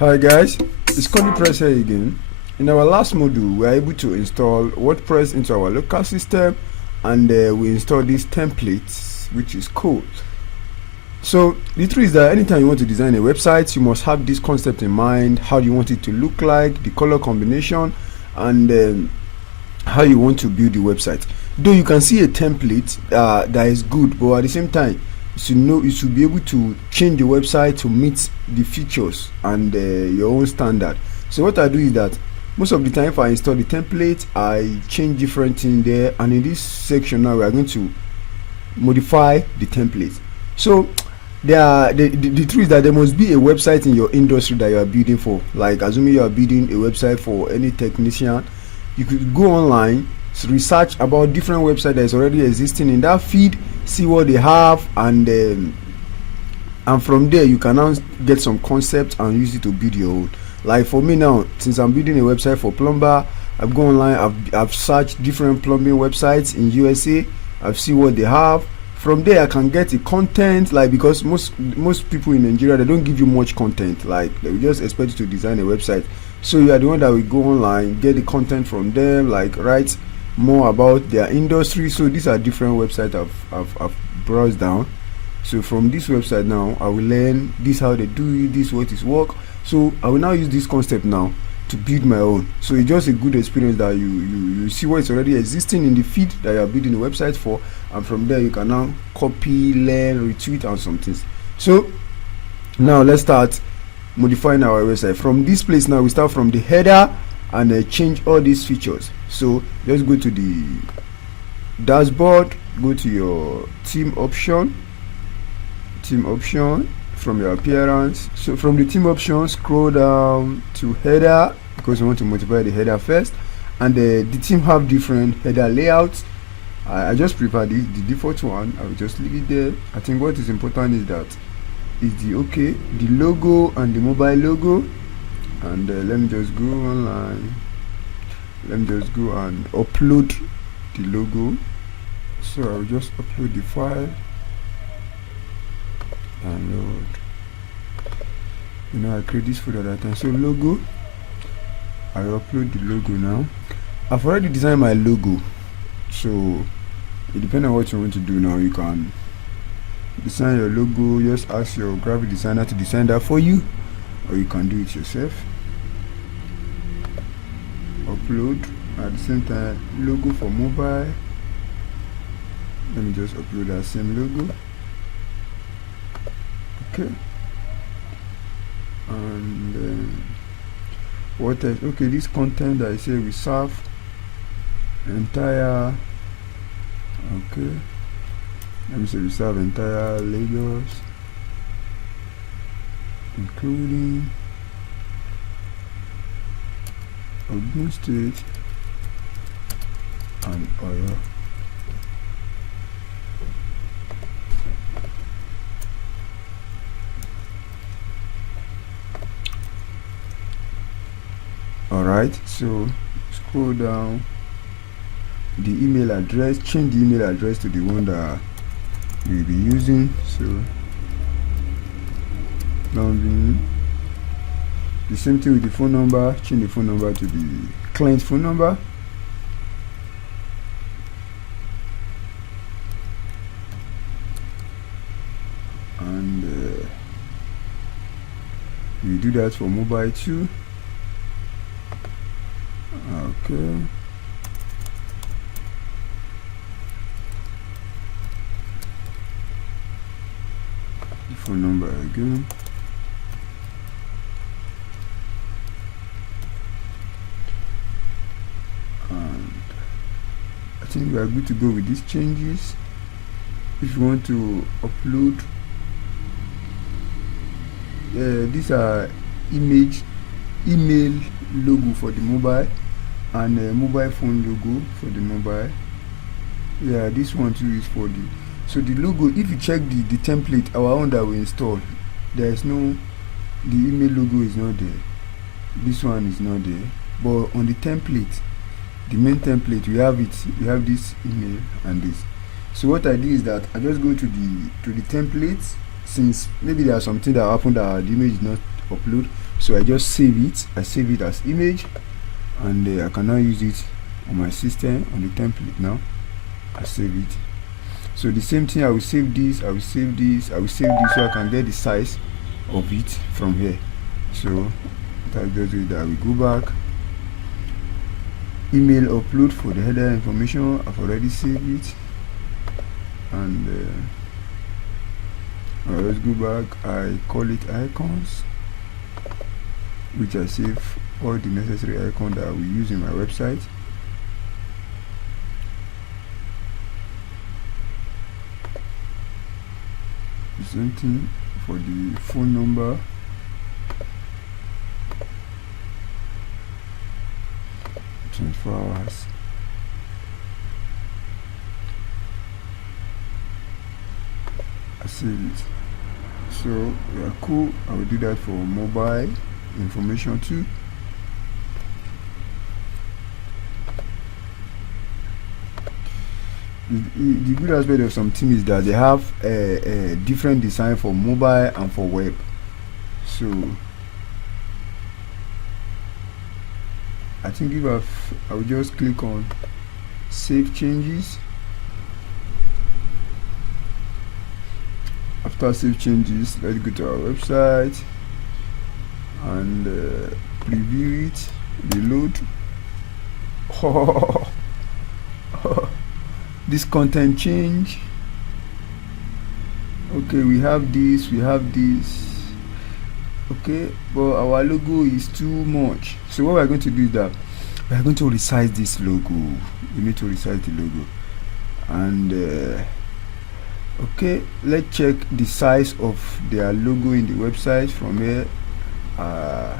Hi guys, it's KondiPress here again. In our last module, we were able to install WordPress into our local system, and we installed these templates, which is cool. So the truth is that anytime you want to design a website, you must have this concept in mind: how you want it to look like, the color combination, and how you want to build the website. Though you can see a template that is good, but at the same time, you should be able to change the website to meet the features and your own standard. So what I do is that most of the time, if I install the template, I change different things there, and in this section now we are going to modify the template. So the truth is that there must be a website in your industry that you are building for. Like, assuming you are building a website for any technician, you could go online, research about different websites that is already existing in that feed, see what they have, and from there you can now get some concepts and use it to build your own. Like for me now, since I'm building a website for plumber, I've gone online, I've searched different plumbing websites in USA, I've seen what they have. From there I can get the content, like, because most people in Nigeria, they don't give you much content. Like, they will just expect you to design a website. So you are the one that will go online, get the content from them, like write more about their industry. So these are different websites I've browsed down. So from this website now, I will learn this how they do it, this what is work. So I will now use this concept now to build my own. So it's just a good experience that you see what is already existing in the feed that you are building a website for, and from there you can now copy, learn, retweet, and some things. So now let's start modifying our website. From this place now, we start from the header and change all these features. So just go to the dashboard, go to your theme option from your appearance. So from the theme option, scroll down to header, because we want to modify the header first, and the theme have different header layouts. I just prefer the default one. I will just leave it there. I think what is important is that is the logo and the mobile logo. And let me just go online, let me just go and upload the logo. So I will just upload the file and load. I create this folder that time. So logo, I will upload the logo now. I've already designed my logo, so it depends on what you want to do. Now you can design your logo, just ask your graphic designer to design that for you, or you can do it yourself. Upload at the same time, logo for mobile. Let me just upload that same logo. Okay, and what else? Okay, this content that I say we serve entire, okay, let me say we serve entire Lagos, including Ogun State and Oyo. Alright, so scroll down, the email address, change the email address to the one that you'll be using. So the same thing with the phone number, change the phone number to the client phone number. And we do that for mobile too. Okay, the phone number again. And I think we are good to go with these changes. If you want to upload, these are email logo for the mobile, and a mobile phone logo for the mobile. Yeah, this one too is for the logo. If you check the template, our own that we installed, there is no, the email logo is not there, this one is not there, but on the template, the main template, we have this email and this. So what I do is that I just go to the templates, since maybe there are something that happened that the image is not upload. So I just save it. I save it as image, and I can now use it on my system on the template. Now I save it. So the same thing, I will save this, I will save this, I will save this, so I can get the size of it from here. So that does it. I will go back, email upload for the header information. I've already saved it, and let's go back. I call it icons, which I save all the necessary icons that I will use in my website. The same thing for the phone number. For hours. I save it. So yeah, cool. I will do that for mobile information too. The good aspect of some team is that they have a different design for mobile and for web. So I think if I will just click on save changes. After save changes, let's go to our website and preview it, reload. This content change. Okay, we have this, okay, but our logo is too much. So what we're going to do is that we're going to resize this logo. We need to resize the logo, and okay, let's check the size of their logo in the website. From here, I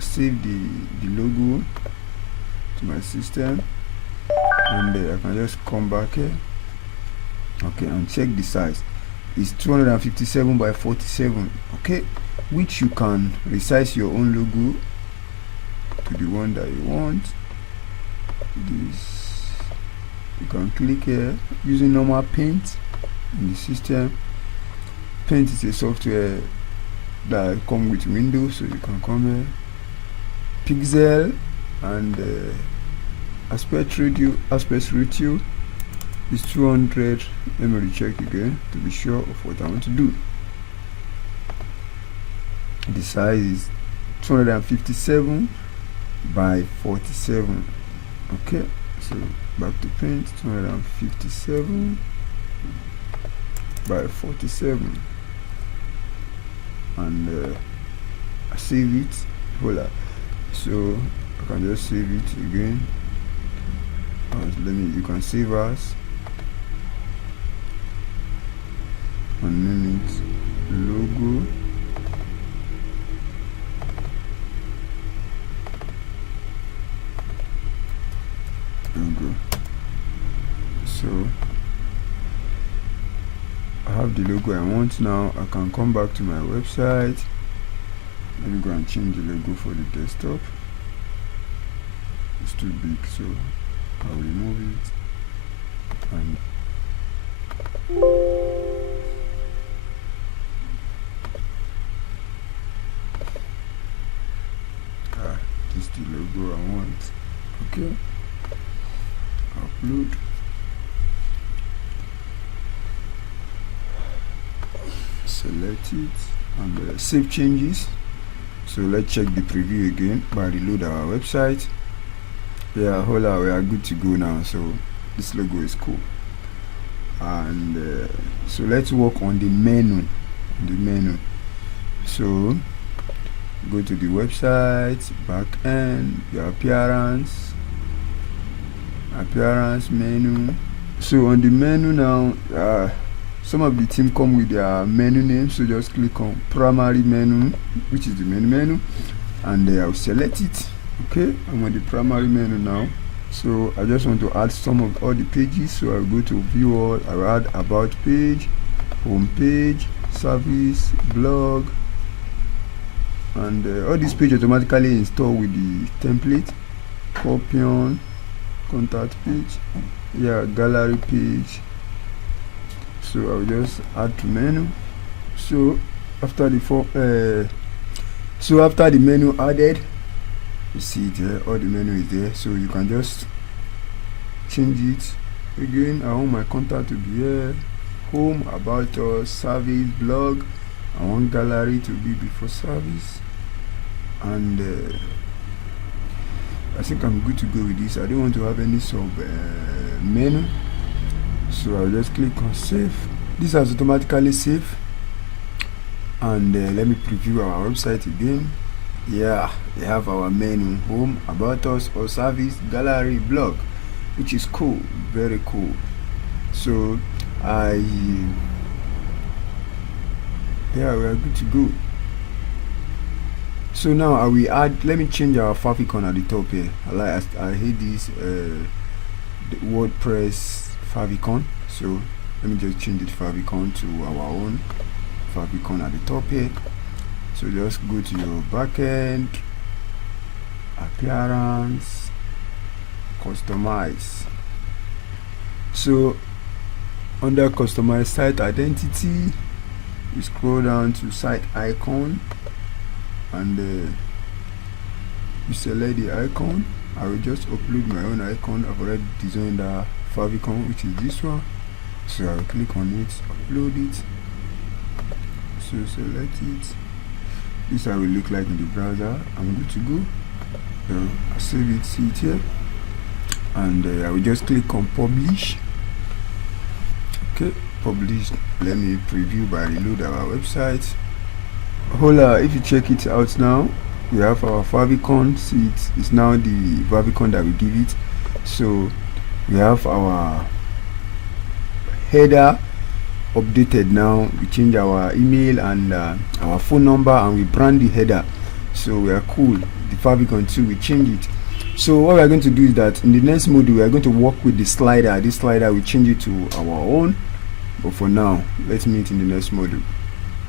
save the logo to my system, and I can just come back here, okay, and check the size. It's 257 by 47, okay, which you can resize your own logo to the one that you want. This, you can click here using normal paint in the system. Paint is a software that comes with Windows, so you can come here, pixel, and aspect ratio is 200. Let me recheck again to be sure of what I want to do. The size is 257 by 47. Okay, so back to paint, 257 by 47, and I save it. Voila. So I can just save it again. You can save as and name it logo. So I have the logo I want. Now I can come back to my website. Let me go and change the logo for the desktop. It's too big, so I'll remove it, and this is the logo I want. Okay, upload. Select it and save changes. So let's check the preview again by reload our website. Yeah, hola, we are good to go now. So this logo is cool, and so let's work on the menu. So go to the website, back end, your appearance menu. So on the menu now, some of the team come with their menu name, so just click on primary menu, which is the main menu, and I'll select it. Okay, I'm on the primary menu now. So I just want to add some of all the pages, so I'll go to view all. I'll add about page, home page, service, blog, and all these pages automatically install with the template. Copy on, contact page, yeah, gallery page. So I'll just add to menu. So after the so after the menu added, you see it there, all the menu is there, so you can just change it. Again, I want my contact to be here, home, about us, service, blog. I want gallery to be before service, and I think I'm good to go with this. I don't want to have any sub menu, so I'll just click on save. This has automatically saved, and let me preview our website again. Yeah, we have our menu, home, about us, or service, gallery, blog, which is cool, very cool. So we are good to go. So now I will add, let me change our favicon at the top here. I hate this the WordPress favicon, so let me just change the favicon to our own favicon at the top here. So just go to your backend, appearance, customize. So under customize site identity, we scroll down to site icon, and you select the icon. I will just upload my own icon. I've already designed a favicon, which is this one, so I will click on it, upload it, so select it. This how it will look like in the browser. I'm good to go. So I save it, see it here, and I will just click on publish. Okay, publish. Let me preview by reload our website. Hola, if you check it out now, we have our favicon. See, it's now the favicon that we give it. So we have our header updated now. We change our email and our phone number, and we brand the header, so we are cool. The favicon too, we change it. So what we are going to do is that in the next module we are going to work with the slider. This slider we change it to our own, but for now let's meet in the next module.